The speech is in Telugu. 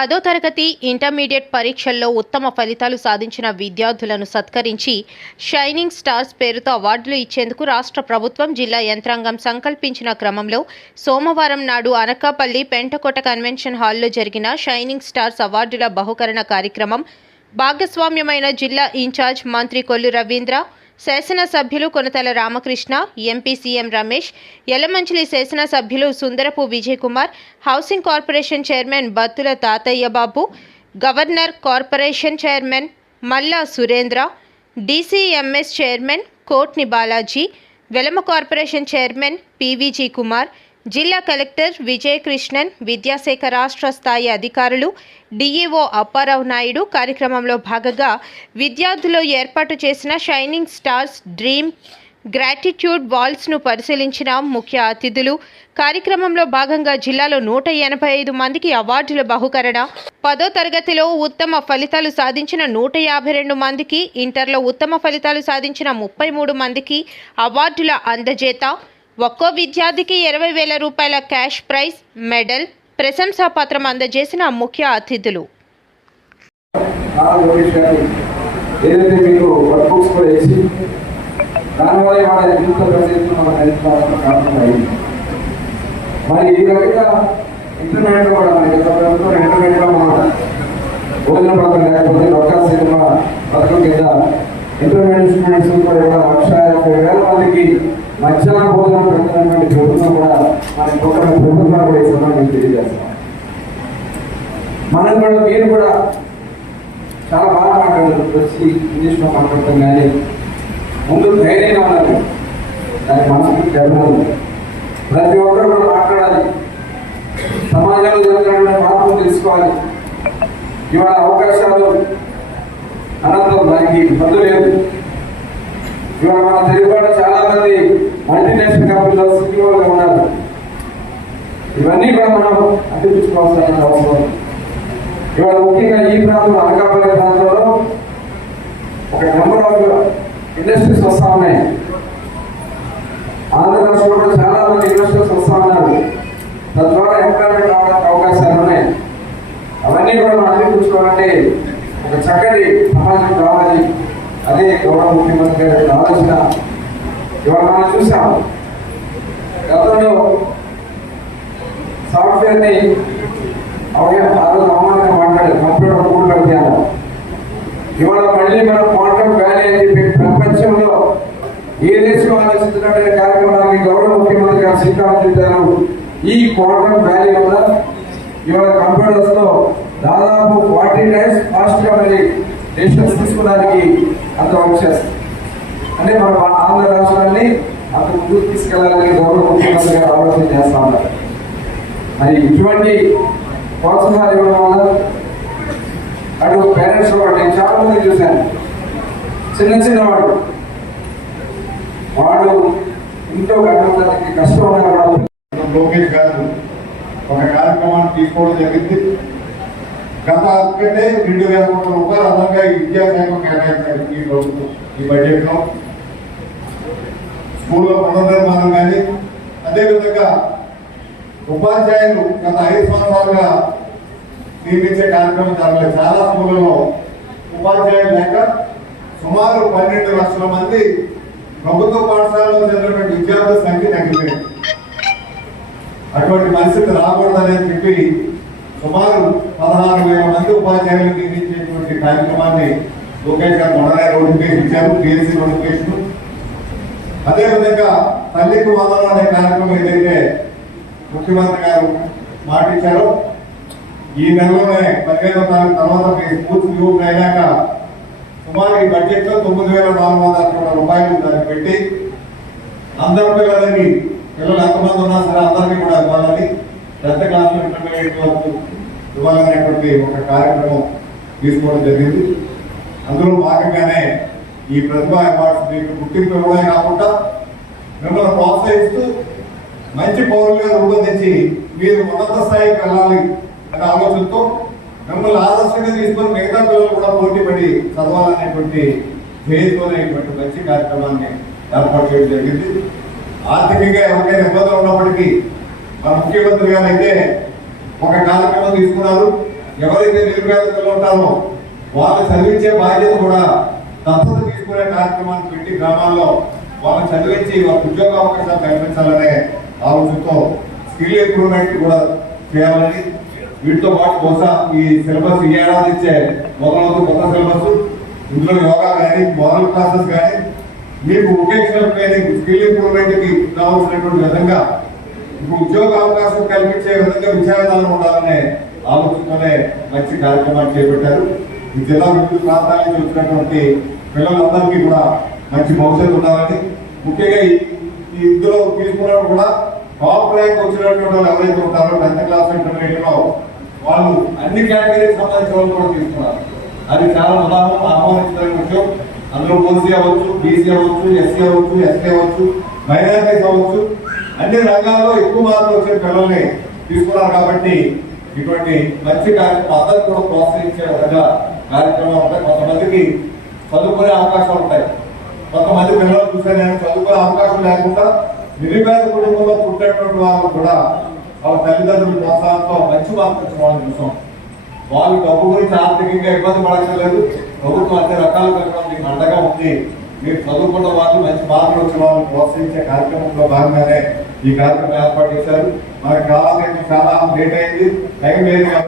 పదో తరగతి ఇంటర్మీడియట్ పరీక్షల్లో ఉత్తమ ఫలితాలు సాధించిన విద్యార్థులను సత్కరించి షైనింగ్ స్టార్స్ పేరుతో అవార్డులు ఇచ్చేందుకు రాష్ట్ర ప్రభుత్వం జిల్లా యంత్రాంగం సంకల్పించిన క్రమంలో సోమవారం నాడు అనకాపల్లి పెంటకోట కన్వెన్షన్ హాల్లో జరిగిన షైనింగ్ స్టార్స్ అవార్డుల బహుకరణ కార్యక్రమం భాగస్వామ్యమైన జిల్లా ఇన్ఛార్జ్ మంత్రి కొల్లు రవీంద్ర శాసనసభ్యులు కొనతల రామకృష్ణ ఎంపీ సీఎం రమేష్ యలమంచిలి శాసనసభ్యులు Sundarapu Vijay Kumar housing corporation chairman Battula Tatayya Babu governor corporation chairman Malla Surendra DCMS chairman Kotni Balaji Velama corporation chairman PVG Kumar జిల్లా కలెక్టర్ విజయకృష్ణన్ విద్యాశాఖ రాష్ట్ర స్థాయి అధికారులు డిఈఓ అప్పారావు నాయుడు కార్యక్రమంలో భాగంగా విద్యార్థులు ఏర్పాటు చేసిన షైనింగ్ స్టార్స్ డ్రీమ్ గ్రాటిట్యూడ్ వాల్స్ను పరిశీలించిన ముఖ్య అతిథులు. కార్యక్రమంలో భాగంగా జిల్లాలో నూట ఎనభై ఐదు మందికి అవార్డుల బహుకరణ. పదో తరగతిలో ఉత్తమ ఫలితాలు సాధించిన నూట యాభై రెండు మందికి ఇంటర్లో ఉత్తమ ఫలితాలు సాధించిన ముప్పై మూడు మందికి అవార్డుల అందజేత. ఒక్కో విద్యార్థికి ఇరవై వేల రూపాయల క్యాష్ ప్రైజ్ మెడల్ ప్రశంసాపత్రం అందజేసిన ముఖ్య అతిథులు. ఏదైతే వర్క్ బుక్స్ కూడా వేసి దానివల్ల మన కారణం అయింది. మరి ఈ రకంగా ఇంటర్నెట్ కూడా మనకి ప్రభుత్వం ఇంటర్నెట్లో మన భోజన పథకం లేకపోతే డొక్కా సినిమా పథకం కింద ఇంటర్మీడియట్ స్టూడెంట్స్ కూడా లక్ష యాభై వేల మందికి మధ్యాహ్న భోజనం పెడుతున్నటువంటి ప్రభుత్వం కూడా మన ఇంకొక ప్రభుత్వం కూడా ఈ సందర్భంగా తెలియజేస్తాం. మనం కూడా మీరు కూడా చాలా బాగా మాట్లాడారు. వచ్చి ఇంగ్లీష్లో మాట్లాడటం కానీ ముందు ధైర్యంగా ఉండాలి దాని మనసుకి గర్వం ప్రతి ఒక్కరు కూడా మాట్లాడాలి. సమాజంలో జరుగుతున్న మార్పులు తెలుసుకోవాలి. ఇవాళ అవకాశాలు అనంతరం దానికి ఇబ్బంది లేదు ఇవాళ మన తెలుగులో చాలా మంది మల్టీనేషనల్ కంపెనీలో సీఈఓలుగా ఉన్నారు. ఇవన్నీ కూడా మనం అందించుకోవాల్సిన అవసరం. ఇవాళ ముఖ్యంగా ఈ ప్రాంతం అనకాపల్లి ప్రాంతంలో ఒక నెంబర్ ఆఫ్ ఇండస్ట్రీస్ వస్తా ఉన్నాయి. ఆంధ్ర రాష్ట్రంలో కూడా చాలా మంది ఇండస్ట్రీస్ వస్తా ఉన్నారు. తద్వారా ఎంప్లాయ్మెంట్ రావడానికి అవకాశాలు ఉన్నాయి. అవన్నీ కూడా మనం అందించుకోవాలంటే చక్కటి సమాజం కావాలి. అదే గౌరవ ముఖ్యమంత్రి గారి ఆలోచన. ఇవాళ మనం చూసాం గతంలో సాఫ్ట్వేర్ని అవగా ఆ రోజు అవమానంగా మాట్లాడారు కంప్యూటర్ మూడు పెడతాను ఇవాళ మళ్ళీ మనం క్వాంటమ్ వ్యాలీ అని చెప్పి ప్రపంచంలో ఏ దేశం ఆలోచించినటువంటి కార్యక్రమాన్ని గౌరవ ముఖ్యమంత్రి గారు శ్రీకారం చుట్టారు? ఈ క్వాంటమ్ వ్యాలీ వల్ల ఇవాళ కంప్యూటర్స్లో దాదాపు ఫార్టీ టైమ్స్ ఫాస్ట్గా మరి డెసిషన్స్ తీసుకోవడానికి అంత అవకాశం అంటే మన ఆంధ్ర రాష్ట్రాన్ని అంత ముందుకు తీసుకెళ్ళాలని గౌరవ ముఖ్యమంత్రి గారు ఆలోచన చేస్తా ఉన్నారు. మరి ఇటువంటి ప్రోత్సాహాలు ఇవ్వడం వల్ల అటు పేరెంట్స్ వాడు నేను చాలా మంది చూశాను. చిన్న చిన్న వాడు వాడు ఇంట్లో కట్టడానికి కష్టం ఉన్నా కూడా లోకేష్ గారు ఒక కార్యక్రమాన్ని తీసుకోవడం జరిగింది. గత కంటే రెండు వేల కోట్ల రూపాయలు అదనంగా ఈ విద్యాశాఖ కేటాయించారు ఈ ప్రభుత్వం ఈ బడ్జెట్లో. స్కూల్లో పునర్నిర్మాణం కానీ అదేవిధంగా ఉపాధ్యాయులు గత ఐదు సంవత్సరాలుగా నియమించే కార్యక్రమం జరగలేదు. చాలా స్కూళ్ళలో ఉపాధ్యాయులు లేక సుమారు పన్నెండు లక్షల మంది ప్రభుత్వ పాఠశాలలో చదివినటువంటి విద్యార్థుల సంఖ్య తగ్గిపోయింది. అటువంటి పరిస్థితి రాకూడదని చెప్పి సుమారు పదహారు వేల మంది ఉపాధ్యాయులు నిర్మించేటువంటి కార్యక్రమాన్ని లోకేష్ గారు మొదలై నోటిఫికేషన్ ఇచ్చారు పిఎస్సీ నోటిఫికేషన్. అదేవిధంగా తల్లికి వందనం అనే కార్యక్రమం ఏదైతే ముఖ్యమంత్రి గారు మాటిచ్చారో ఈ నెలలోనే పదిహేను తారీఖు తర్వాత మీ పూర్తి రూపు అయినాక సుమారు ఈ బడ్జెట్లో తొమ్మిది వేల నాలుగు వందల కోట్ల రూపాయలు దాన్ని పెట్టి అందరి పిల్లలకి పిల్లలు ఎంతమంది ఉన్నా సరే అందరికీ కూడా ఇవ్వాలని పెద్ద క్లాసులు ఇంటర్మీడియట్ వరకు ఇవ్వాలనేటువంటి ఒక కార్యక్రమం తీసుకోవడం జరిగింది. అందులో భాగంగానే ఈ ప్రతిభ అవార్డ్స్ మీకు గుర్తింపు ఇవ్వడమే కాకుండా మిమ్మల్ని ప్రోత్సహిస్తూ మంచి పౌరులుగా రూపొందించి మీరు ఉన్నత స్థాయికి వెళ్ళాలి అనే ఆలోచనతో మిమ్మల్ని ఆదర్శంగా తీసుకొని మిగతా పిల్లలు కూడా పోటీ పడి చదవాలనేటువంటి ధ్యేయంతోనేటువంటి మంచి కార్యక్రమాన్ని ఏర్పాటు చేయడం జరిగింది. ఆర్థికంగా ఎవరికైనా ఇబ్బందులు ఉన్నప్పటికీ మన ముఖ్యమంత్రి గారు అయితే ఒక కార్యక్రమం తీసుకున్నారు. ఎవరైతే నిరుపేద పిల్లలు ఉంటారో వాళ్ళు చదివించే బాధ్యత కూడా దత్తత తీసుకునే కార్యక్రమాన్ని పెట్టి గ్రామాల్లో వాళ్ళని చదివించి వాళ్ళకి ఉద్యోగ అవకాశాలు కల్పించాలనే ఆలోచనతో స్కిల్ ఇంప్రూవ్మెంట్ కూడా చేయాలని వీటితో పాటు బహుశా ఈ సిలబస్ ఈ ఏడాది ఇచ్చే మొదలవుతూ కొత్త సిలబస్ ఇందులో యోగా కానీ మోడల్ క్లాసెస్ కానీ మీకు వొకేషనల్ ట్రైనింగ్ స్కిల్ ఇంప్రూవ్మెంట్కి కావాల్సినటువంటి విధంగా ఉద్యోగ అవకాశం కల్పించే విధంగా విద్యావిధానం ఉండాలనే ఆలోచనతోనే మంచి కార్యక్రమాలు చేపట్టారు. ఈ జిల్లా వివిధ ప్రాంతాల నుంచి వచ్చినటువంటి పిల్లలందరికీ కూడా మంచి భవిష్యత్తు ఉండాలని ముఖ్యంగా ఈ ఇందులో తీసుకున్నప్పుడు కూడా టాప్ ర్యాంక్ వచ్చినటువంటి వాళ్ళు ఎవరైతే ఉంటారో టెన్త్ క్లాస్ ఇంటర్మీడియట్లో వాళ్ళు అన్ని కేటగిరీకి సంబంధించిన వాళ్ళు కూడా తీసుకున్నారు. అది చాలా ఉదాహరణ ఆహ్వానించడానికి విషయం. అందులో ఓసీ అవ్వచ్చు బీసీ అవ్వచ్చు ఎస్సీ అవ్వచ్చు ఎస్టీ అవ్వచ్చు మైనారిటీస్ అవ్వచ్చు. అన్ని రంగాల్లో ఎక్కువ మార్కులు వచ్చే పిల్లల్ని తీసుకున్నారు కాబట్టి ఇటువంటి మంచి కార్యక్రమం కూడా ప్రోత్సహించే విధంగా కార్యక్రమాలు ఉంటాయి కొంతమందికి చదువుకునే అవకాశాలు ఉంటాయి. కొంతమంది పిల్లలు చూసే నేను చదువుకునే అవకాశం లేకుండా నిరుపేద కుటుంబంలో పుట్టినటువంటి వాళ్ళు కూడా వాళ్ళ తల్లిదండ్రుల ప్రోత్సాహంతో మంచి మార్కులు వచ్చిన వాళ్ళని చూసాం. వాళ్ళు డబ్బు గురించి ఆర్థికంగా ఇబ్బంది పడక్కర్లేదు. ప్రభుత్వం అన్ని రకాల కార్యక్రమం మీకు అండగా ఉంది. మీరు చదువుకున్న వాళ్ళు మంచి మార్పులు వచ్చిన వాళ్ళని ప్రోత్సహించే కార్యక్రమంలో భాగంగానే ఈ కార్యక్రమం ఏర్పాటు చేశారు. మనకి కావాలంటే చాలా లేట్ అయింది. టైం లేదు